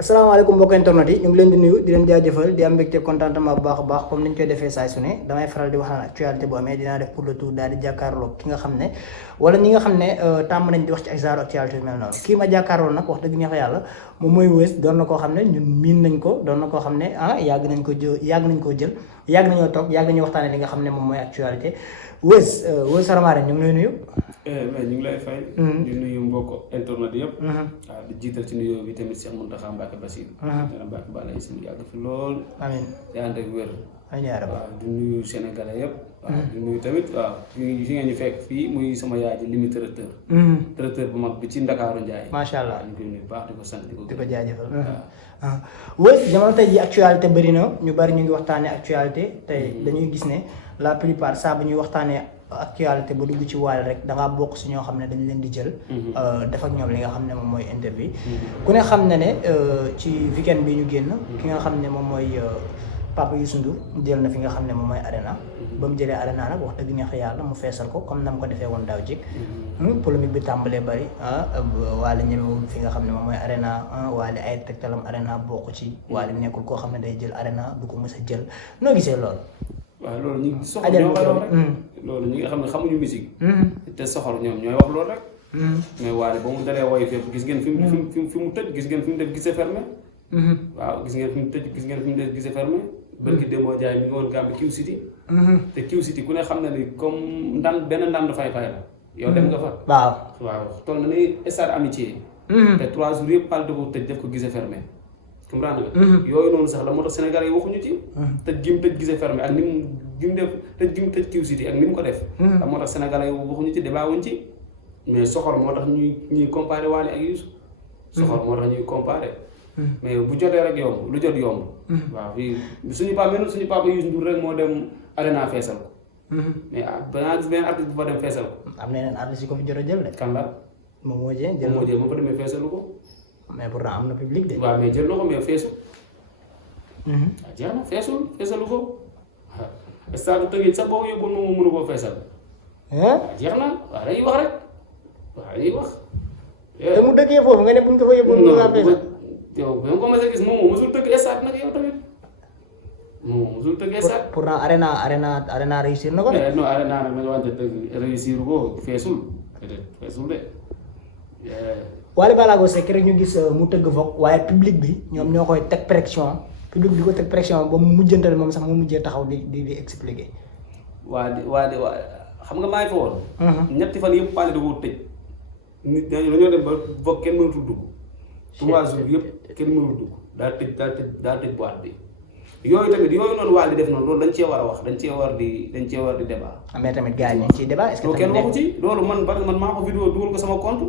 asalaamaaleykum mbokk internet yi ñu ngi leen di nuyu di leen jaajëfal di am mbégte contentement bu baax a baax comme ni ñu koy defee saay su ne damay faral di wax naan actualité bu amee dinaa def pour le tour daal di jàkkaarloo ki nga xam ne wala ñi nga xam ne tàmm nañ di wax ci ay genre actualité yu mel noonu kii ma jàkkaarloo nag wax dëgg neex yàlla moom mooy Weuz doon na koo xam ne ñun miin nañ ko doon na koo xam ne yàgg nañ koo jël yàgg nañoo toog yàgg nañoo waxtaane li nga xam ne moom mooy actualité Weuz Saramare ñu ngi lay nuyu. mais ñu ngi lay fay. di nuyu mbokk internet yëpp. waaw di jiital ci nuyoo bi tamit Cheikh Mountakha Mbacké Bassirou. nee Mbacké Balla yi suñu yàgg fi lool. amiin di ànd ak wér. waaw di nuyu sénégalais yëpp. waaw di nuyu tamit waaw fi nga ñu fekk fii muy sama yaay ji limi traiteur. traiteur bu mag bi ci Ndakaaru Ndiaye. macha allah ñu koy nuyu baax di ko sant di ko jaajëfal. Weuz jamono tey ji actualité bëri na ñu bari ñu ngi waxtaanee actualité tey dañuy gis ne la plupart saa bu ñuy waxtaanee actualité ba dugg ci wàll rek da ngaa bokk si ñoo xam ne dañ leen di jël. def ak ñoom li nga xam ne moom mooy interview. ku ne xam na ne ci weekend bi ñu génn. ki nga xam ne moom mooy Papa Youssou Ndour jël na fi nga xam ne moom mooy Arena. ba mu jëlee Arena nag wax dëgg neex yàlla mu feesal ko comme na mu ko defee woon daaw jik polémique bi tàmbalee bari waale ñemewul fi nga xam ne moom mooy Arena waale ay tegtalam Arena bokk ci waale nekkul koo xam ne day jël Arena du ko mës a jël noo gisee loolu. waaw loolu ñu soxor ñoo koy wax rek loolu ñi nga xam ne xamuñu musique te soxor ñoom ñooy wax loolu rek mais waale ba mu dalee woy fépp gis ngeen fi mu tëj gis ngeen fi mu def gise fermé waaw gis ngeen fi mu tëj gis ngeen fi mu def gise fermé bërki Demba Ndiaye mi ngi woon Gambie Q City te Q City ku ne xam na ni comme benn ndand fay la yow dem nga fa waaw toll na ni stade amitié te 3 jours yëpp pal da ko tëj def ko gise fermé comprendre nga yooyu noonu sax la moo tax Sénégal yi waxuñu ci tëj gi mu tëj gise fermé ak ni mu gi mu def tëj gi mu tëj Q City ak ni mu ko def la moo tax Sénégal yi waxuñu ci débat wuñ ci mais soxor moo tax ñuy comparé Wally ak Youssou soxor moo tax ñuy comparé mais bu jotee rek yomb lu jot yomb waaw fii suñu papa Youssou Ndour rek moo dem Arena feesal ko mais danaa gis benn artiste bu fa dem feesal ko am na yeneen artiste yi ko fi jot a jël de kan la moom moo jël moo fa demee feesalu ko mais pourtant am na public de. waaw mais jël na ko mais feesul. waaw jeex na feesalu ko waaw stade Tëngéej sax boo yóbbuwoon moom mënu koo feesal. waaw jeex na waaw dañuy wax rek waaw dañuy wax. te mu dëkkee foofu nga ne buñ ko fa yóbbuwoon mënu laa feesal. yow ba nga commencé gis moom mosul tëgg stade nag yow tamit moom mosul tëgg stade. pourtant Arena réussir na ko de. non Arena nag nañu wante tëgg réussir ko feesul feesul de. Wally Ballago Seck rek ñu gis mu tëgg Vogue waaye public bi ñoom ñoo koy teg pression public bi ko teg pression ba mu mujjantal moom sax mu mujjee taxaw di expliquer. waa xam nga maa ngi fa woon. ñetti fan yëpp Wally da koo tëj. nit dañoo dem ba Vogue kenn mënatul dugg. 3 jours yëpp kenn mënatul dugg daa tëj boîte bi. yooyu tamit yooyu noonu Wally def noonu loolu dañ cee war a wax dañ cee war di débat. mais tamit gars yi ñu ngi ciy débat est-ce que kenn waxu ci loolu man maa ko vidéo dugal ko sama compte.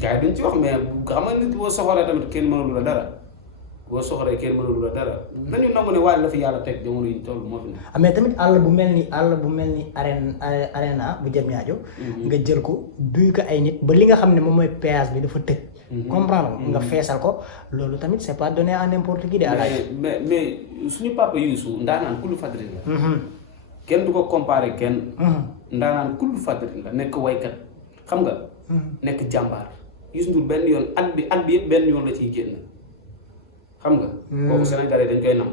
gars yi duñ ci wax mais xam nga nit boo soxoree tamit kenn mënalu la dara boo soxoree kenn mënalu la dara nañu nangu ne Wally la fi yàlla teg jamono yi ñu toll moo fi ne. mais tamit àll bu mel ni Arena bu Diamniadio nga jël ko duy ko ay nit ba li nga xam ne moom mooy péage bi dafa tëj. comprendre nga feesal ko loolu tamit c'est pas donné à n'importe qui de alaay. mais suñu papa Youssou ndaanaan kullu fadri la. kenn du ko comparé kenn. ndaanaan kullu fadri la nekk waykat xam nga. nekk jàmbaar. Youssou Ndour benn yoon at bi yëpp benn yoon la ciy génn xam nga. kooku Sénégalais dañ koy nam.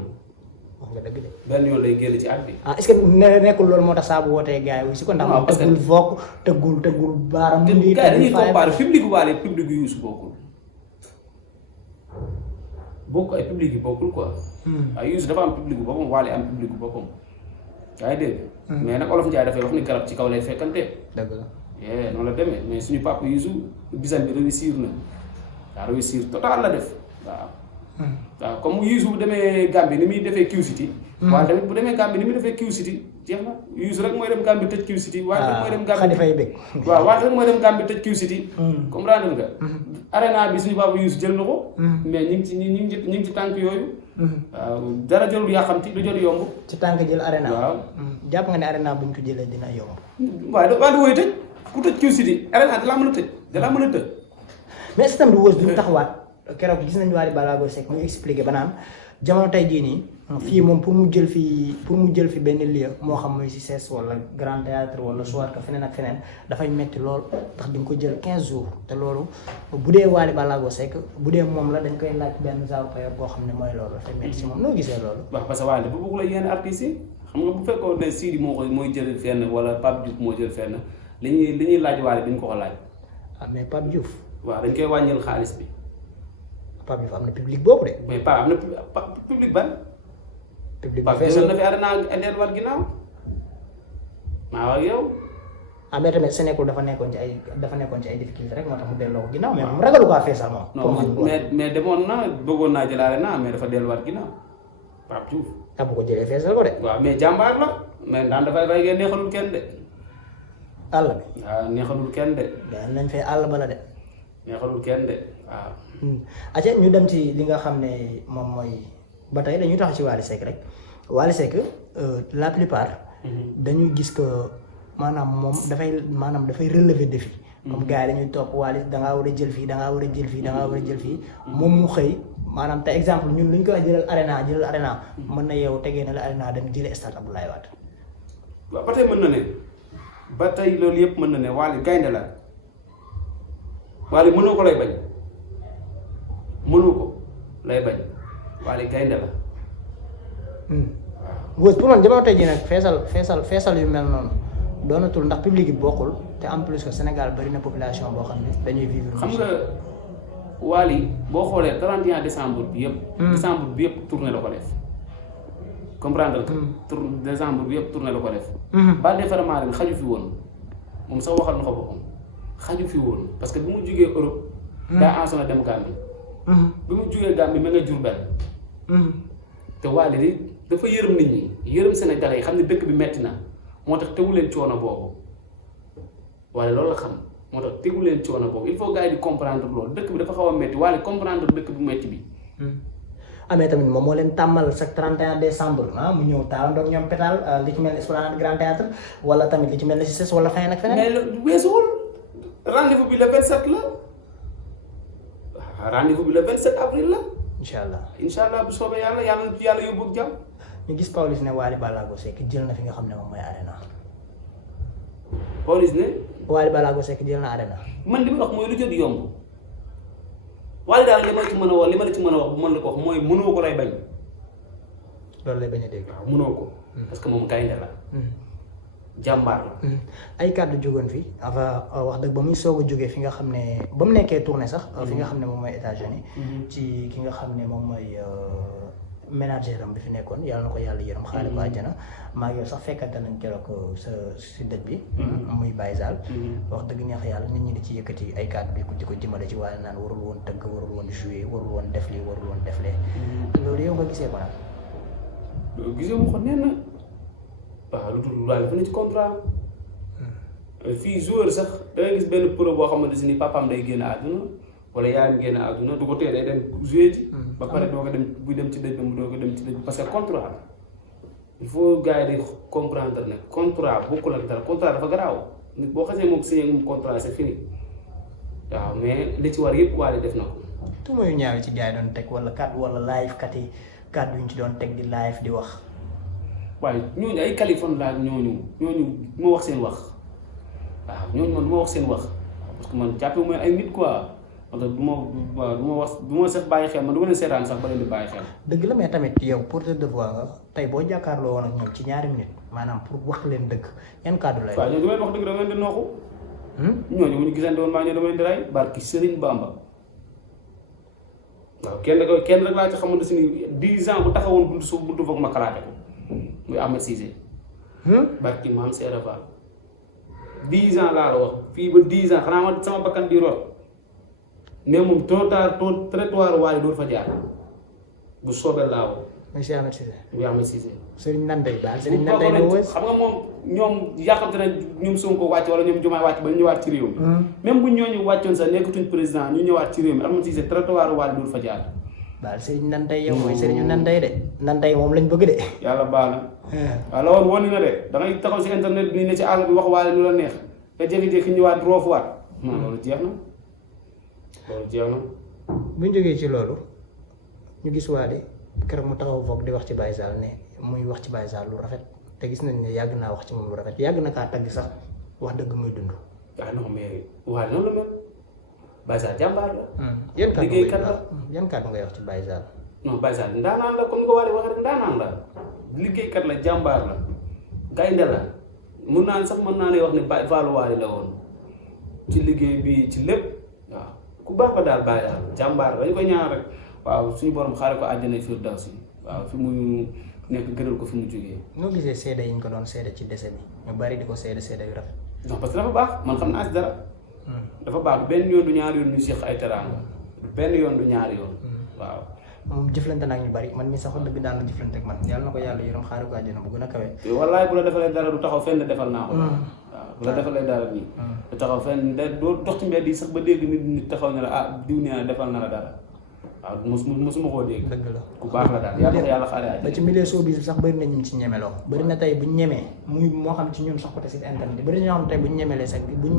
wax nga dëgg de. benn yoon lay génn ci at bi. est-ce que nekkul loolu moo tax saa bu wootee gars yi si ko ndax. parce que tëggul Vogue tëggul baaram. gars yi dañuy comparé public Wally public yu Youssou bokkul ay public yi bokkul quoi. waaye Youssou dafa am public bu boppam Wally am public bu boppam. yaa ngi dégg. mais nag Olof Ndiaye dafay wax ni garab ci kaw lay fekkante. dëgg la. noonu la demee mais suñu papa Youssou bisam bi réussir na waaw réussir total la def waaw. waaw comme Youssou bu demee Gambie ni muy defee Q City. waaye tamit bu demee Gambie ni muy defee Q City jeex na Youssou rek mooy dem Gambie tëj Q City. waaye rek mooy dem Gambie xadi fay bëgg. waaw waaye rek mooy dem Gambie tëj Q City. comprendre nga. Arena bi suñu papa Youssou jël na ko. mais ñu ngi ci tànk yooyu. waaw dara jëlul yaa xam lu jot yomb. ci tànk jël Arena. waaw jàpp nga ne Arena buñ ko jëlee dina yomb. waaye da koy tëj. ku tëj Q City Arena dalaa mën a tëj mais système du Weuz du taxawaat keroog gis nañu Wally Ballago Seck muy expliqué ba naan jamono tey jii nii fii moom pour mu jël fi benn lieu moo xam mooy si CES wala Grand Théâtre wala soit que feneen ak feneen dafay metti lool ndax di nga ko jël 15 jours te loolu bu dee Wally Ballago Seck bu dee moom la dañ koy laaj benn genre payor boo xam ne mooy loolu dafay metti si moom noo gisee loolu. waaw parce que Wally dafa bëgg la yenn artistes yi xam nga bu fekkoon ne Sidi mooy jël fenn wala Pape Diouf moo jël fenn li ñuy laaj Wally dañ ko laaj. ah mais Pape Diouf. waaw dañ koy wàññil xaalis bi. Pape Diouf am na public boobu de. mais Pape am na public ban. public ba feesoon na fi arena delluwaat ginnaaw maa wax yow. ah mais tamit Sénégal dafa nekkoon ci ay difficulté rek moo tax mu delloo ko ginnaaw mais moom ragalu ko feesal moom. non mais demoon na bëggoon naa jël arena mais dafa delluwaat ginnaaw Pape Diouf. ah bu ko jëlee feesal ko de. waaw mais jàmbaar la mais daan dafay bay ngeen neexalul kenn de. àll bi. waaw neexalul kenn de. mais nañ fay àll ba la de. neexalul kenn de waaw. aca ñu dem ci li nga xam ne moom mooy ba tey dañuy tax ci Wally Seck rek Wally Seck la plupart dañuy gis que maanaam dafay relever défi comme gars yi dañuy topp Wally dangaa war a jël fii dangaa war a jël fii dangaa war a jël fii moom mu xëy maanaam te exemple ñun lu ñu koy jëlal arena mën na yow tegee na la arena dem jëlee stade Abdoulaye Wade. waaw ba tey mën na ne ba tey loolu yëpp mën na ne Wally gaynde la Wally mënoo ko lay bañ mënoo ko lay bañ Wally gaynde la. waaw pour man jamono tey jii nag feesal yu mel noonu doonatul ndax public bi bokkul te en plus que Sénégal bari na population boo xam ne dañuy vivre. xam nga Wally boo xoolee 31 décembre bi yëpp. décembre bi yëpp tournée la ko def. comprendre nga. décembre bi yëpp tournée la ko def. ba déferment ren xaju fi woon moom sax waxal na ko boppam xaju fi woon parce que bi mu jugee Europe. daa ensonné dem Gambie. bi mu jugee Gambie ma nga Diourbel. te Wally di dafa yërëm nit ñi yërëm Sénégalais yi xam ne dëkk bi metti na moo tax tegu leen coono boobu Wally loolu la xam moo tax tegu leen coono boobu il faut gars yi di comprendre loolu dëkk bi dafa xaw a metti Wally comprendre dëkk bu metti bi. amee tamit moom moo leen tàmmal chaque 31 décembre mu ñëw taal ndox ñoom pétal li ci mel ni Esplanade Grand Théâtre wala tamit li ci mel ni CES wala feneen ak feneen. mais lu weesuwul rendez-vous bi le 27 la waaw rendez-vous bi le 27 avril la. incha allah bu soobee yàlla yóbbu ak jàmm. ñu gis Pawlish ne Wally Ballago Seck jël na fi nga xam ne moom mooy arena. Pawlish ne. Wally Ballago Seck jël na arena. man li ma wax mooy lu jot yomb Wally daal li ma la ci mën a wax bu mën la ko wax mooy mënoo ko lay bañ. loolu lay bañ a dégg. waaw mënoo ko. parce que moom gaynde la. jàmbaar la. ay kàddu jógoon fi avant wax dëgg ba muy soog a jógee fi nga xam ne ba mu nekkee tournée sax. fi nga xam ne moom mooy États-Unis ci ki nga xam ne moom mooy ménager am bi fi nekkoon yàlla na ko yàlla yërëm xaale ko àjjana maa ngi yow sax fekkante nañ keroog si dëj bi. muy Baye Zal. wax dëgg neex yàlla nit ñi di ci yëkkati ay kàddu bi di ko jëmale ci Wally naan warul woon tëgg warul woon jouer warul woon def lii warul woon def lee. loolu yow nga gisee ko nag. loolu gisee mu ko nee na. waaw lu dul Wally dafa ne ci contrat fii joueur sax da ngay gis benn pro boo xamante si ni papaam day génn àdduna wala yaayam génn àdduna du ko tee day dem jouer ji ba pare doo ko dem buy dem ci dëj ba mu doo ko dem ci dëj bi parce que contrat la il faut gars yi di comprendre ne contrat bokkul ak dara contrat dafa garaaw nit boo xasee moom signé moom contrat c'est fini waaw mais li ci war yëpp Wally def na ko. tuuma yu ñaaw ci gars yi doon teg wala kàddu wala live kat yi kàddu yu ñu ci doon teg di live di wax. waaye ñooñu ay Kaliphone laa ñooñu du ma wax seen wax waaw ñooñu man du ma wax seen wax parce que man jàppee mooy ay nit quoi parce que du ma sax bàyyi xel man du ma leen seetaan sax ba leen di bàyyi xel. dëgg la mais tamit yow porteur de voix nga tey boo jàkkaarloo woon ak ñoom ci ñaari minutes maanaam pour wax leen dëgg yan kàddu lay. waaw ñooñu du ma leen wax dëgg dama leen di nooxu. ñooñu bu ñu gisante woon maa ngi dama leen di rey barki Serigne Bamba waaw kenn rek laa ci xamante si ni 10 ans bu taxawoon buntu suuf buntu foog ma kalaate ko. muy Ahmed Cissé. barki maam Seera Fall 10 ans laa la wax fii ba 10 ans xanaa ma sama bakkan di rot mais moom trottoir Wally doo fa jaar bu soobee laa woo. monsieur Ahmed Cissé. muy Ahmed Cissé. Serigne Nanday Ba Serigne Nanday la wës. xam nga moom ñoom yàqamte na ñoom Sonko wàcc wala ñoom Diomaye wàcc ba ñu ñëwaat ci réew mi. même bu ñooñu wàccoon sax nekkatuñ président ñu ñëwaat ci réew mi Ahmed Cissé trottoir Wally doo fa jaar. baal Serigne Nanday yow mooy Serigne Nanday de Nanday moom lañ bëgg de. yàlla baal na. waaw la woon woon na de da ngay taxaw si internet bi ne ci àll bi wax Wally lu la neex nga jékki-jékki ñëwaat roofuwaat. non loolu jeex na loolu jeex na. bu ñu jógee ci loolu ñu gis Wally keroog mu taxaw foog di wax ci Baye Zale ne muy wax ci Baye Zale lu rafet te gis nañ ne yàgg naa wax ci moom lu rafet yàgg na kaa tagg sax wax dëgg muy dund. ah non mais waaye noonu la mel Baye Zale jàmbaar la. yan kàddu liggéeykat la yan kàddu ngay wax ci Baye Zale. non Baye Zale ndaanaan la comme ni ko Waly waxee rek ndaanaan la liggéeykat la jàmbaar la gaynde la mun naa sax mën naa ne wax ne Baye Fallou Waly la woon ci liggéey bi ci lépp waaw ku baax la daal Baye Zale jàmbaar la dañ koy ñaan rek waaw suñu borom xaare ko àjjana firdawsi waaw fi mu nekk gënal ko fi mu jógee. noo gisee seede yi ñu ko doon seede ci décès bi ñu bari di ko seede yu rafet. non parce que dafa baax man xam naa si dara. dafa baax du benn yoon du ñaari yoon ñu seq ay teraanga du benn yoon du ñaari yoon waaw. moom jëflante nag ñu bari man mi sax dëgg daan na jëflante ak man yàlla na ko yàlla yërëm xaare ko àjjana bu gën a kawe. wallaay bu la defalee dara du taxaw fenn defal naa ko. waaw bu la defalee dara nii. du taxaw fenn doo dox ci mbedd yi sax ba dégg nit taxaw ne la ah diw nee na defal na la dara waaw mosuma koo dégg. dëgg la ku baax la daal yàlla ko yàlla xaare àjjana. ba ci milieu showbiz sax bëri na ñu ci ñemeloo bëri na tey buñ ñemee muy moo xam ci ñun sax côté site internet bëri na ñoo xam tey buñ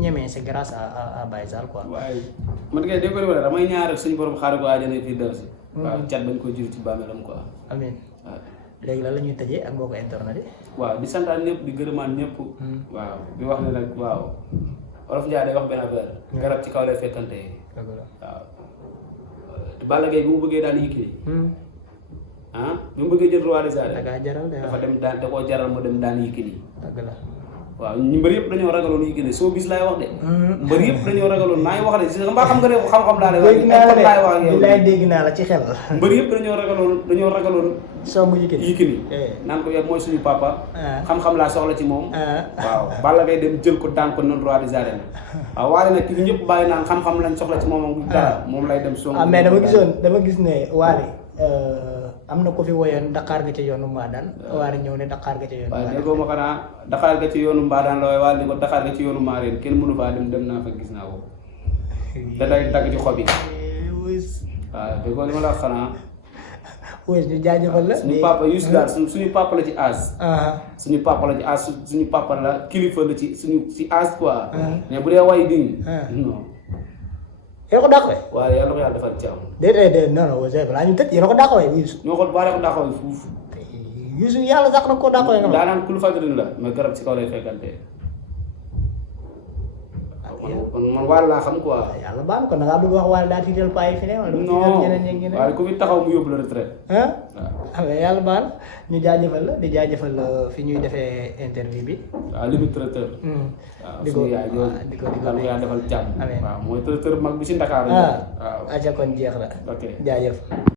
ñemee c'est grâce à Baye Zale quoi. waaye man kay dégg nga damay ñaar rek suñu borom xaare ko àjjana fii dara si. waaw cat bañ ko jur ci bàmmeelam quoi. amiin waaw léegi lan la ñuy tëjee ak mbokku internet yi. waaw di santaan ñëpp di gërëmaan ñëpp. waaw di wax ne nag waaw Olof Ndiaye day wax benn affaire. garab ci kaw lay fekkante. dëgg la waaw. Balla Gaye bi mu bëggee daan Yékini. bi mu bëggee jël roi des arènes. da jaral de dafa dem daan da koo jaral mu dem daan Yékini. dëgg la. waaw ñu mbër yëpp dañoo ragaloon Yékini soo bis laay wax de. mbër yëpp dañoo ragaloon maa ngi wax de si mbaa xam nga ne xam-xam laa lay wax. dégg naa la de bilaay dégg naa la ci xel. mbër yëpp dañoo ragaloon. soo mu Yékini. naan ko yow mooy suñu papa. xam-xam laa soxla ci moom. waaw Balla Gaye dem jël ko daan ko noonu roi des arènes. waaw waaye nag ki ñëpp bàyyi naan xam-xam lañ soxla ci moom. dara moom lay dem song. mais dama gis ne Waly am na ko fi woyoon Dakar ga ca yoonu Mbadaan. Waly ñëw ne Dakar ga ca yoonu Mbadaan. waaw déggoo ma xanaa Dakar ga ci yoonu Mbadaan la waaye Waly ni ko Dakar ga ci yoonu Mareen kenn mënu faa dem naa fa gis naa ko. da day dagg ci xob yi. waaw déggoo li ma la wax xanaa. oui ñu jaajëfal la. suñu papa Youssou daal suñu papa la ci aas. suñu papa la ci aas suñu papa la kilifa la ci si aas quoi. mais bu dee way diñ. non. yéen ko dàq way. waaw yàlla ko yàlla defal jàmm. déedéet non non c'est balaa ñu tëj yéen ko dàq way Youssou. ñoo ko baale ko dàq way fuuf. Youssou yàlla sax na ko dàq way nga. daanaan kul fadrin la mais garab ci kaw lay fekkante. man Waly laa xam quoi. yàlla baal ko da ngaa bëgg wax Waly daa tiital paa yi fi ne wala. non waaye ku fi taxaw mu yóbbu la retraite. waaw yàlla baal ñu jaajëfal la di jaajëfal fi ñuy defee interview bi. waaw limite traiteur. waaw suñu yaay di ko yaa defal jàmm. waaw mooy traiteur mag bi si Ndakaaru. waaw aca kon jeex na. ok jaajëf.